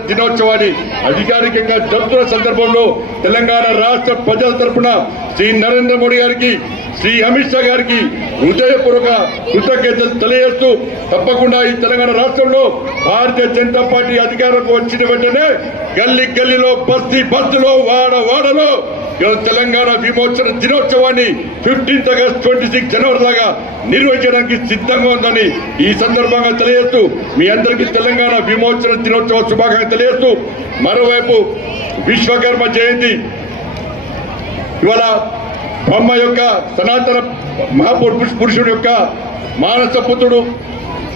దినోత్సవాన్ని అధికారికంగా జరుపుతున్న సందర్భంలో తెలంగాణ రాష్ట్ర ప్రజల తరఫున శ్రీ నరేంద్ర మోడీ గారికి శ్రీ అమిత్ షా గారికి హృదయపూర్వక కృతజ్ఞతలు తెలియజేస్తూ తప్పకుండా ఈ తెలంగాణ రాష్ట్రంలో భారతీయ జనతా పార్టీ అధికారంలో వచ్చిన వెంటనే గల్లీ గల్లీలో బస్తీ బస్సులో వాడ వాడలో తెలంగాణ విమోచన దినోత్సవాన్ని fifteenth August twenty six January దాకా నిర్వహించడానికి సిద్ధంగా ఉందని ఈ సందర్భంగా తెలియజేస్తూ మీ అందరికీ తెలంగాణ విమోచన దినోత్సవ శుభాకాంక్షలు తెలియజేస్తూ మరోవైపు విశ్వకర్మ జయంతి ఇవాళ బ్రహ్మ యొక్క సనాతన మహాపురుషుడు పురుషుడు యొక్క మానస పుత్రుడు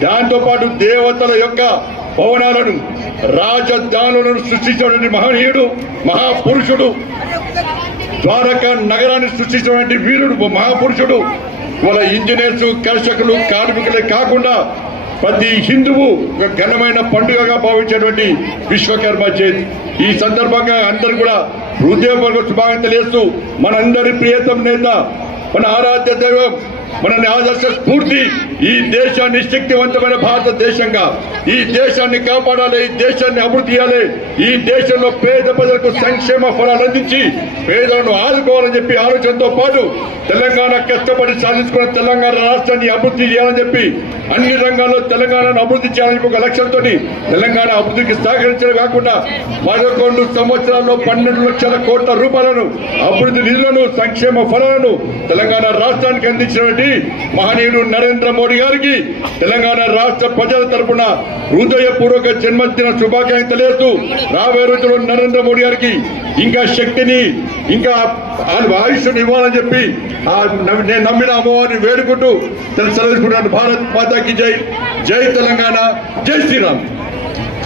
దాంతోపాటు దేవతల యొక్క భవనాలను రాజధానులను సృష్టించినటువంటి మహనీయుడు మహాపురుషుడు ద్వారక నగరాన్ని సృష్టించినటువంటి వీరుడు మహాపురుషుడు వాళ్ళ ఇంజనీర్స్ కర్షకులు కార్మికులే కాకుండా ప్రతి హిందువు ఒక ఘనమైన పండుగగా భావించేటువంటి విశ్వకర్మ జయంతి ఈ సందర్భంగా అందరు కూడా హృదయపూర్వక శుభాగం తెలియస్తూ మనందరి ప్రియతం నేత మన ఆరాధ్య దైవం మన ఆదర్శ స్ఫూర్తి ఈ దేశాన్ని శక్తివంతమైన భారతదేశంగా ఈ దేశాన్ని కాపాడాలి ఈ దేశాన్ని అభివృద్ధి చేయాలి ఈ దేశంలో పేద ప్రజలకు సంక్షేమ ఫలాలు అందించి పేదలను ఆదుకోవాలని చెప్పి ఆలోచనతో పాటు తెలంగాణ కష్టపడి సాధించుకున్న తెలంగాణ రాష్ట్రాన్ని అభివృద్ధి చేయాలని చెప్పి అన్ని రంగాల్లో తెలంగాణను అభివృద్ధి చేయాలని ఒక లక్ష్యంతో తెలంగాణ అభివృద్ధికి సహకరించడం కాకుండా పదకొండు సంవత్సరాల్లో పన్నెండు లక్షల కోట్ల రూపాయలను అభివృద్ధి నిధులను సంక్షేమ ఫలాలను తెలంగాణ రాష్ట్రానికి అందించినటువంటి మహనీయుడు నరేంద్ర మోడీ గారికి తెలంగాణ రాష్ట్ర ప్రజల తరపున హృదయపూర్వక జన్మదిన శుభాకాంక్షలు తెలియజేస్తూ రాబోయే రోజుల్లో నరేంద్ర మోడీ గారికి ఇంకా శక్తిని ఇంకా ఆయుష్ని ఇవ్వాలని చెప్పి నేను నమ్మిన అమ్మవారిని వేడుకుంటూ తెలుసుకుంటున్నాను భారత్ మాతాకి జై. జై తెలంగాణ. జై శ్రీరామ్.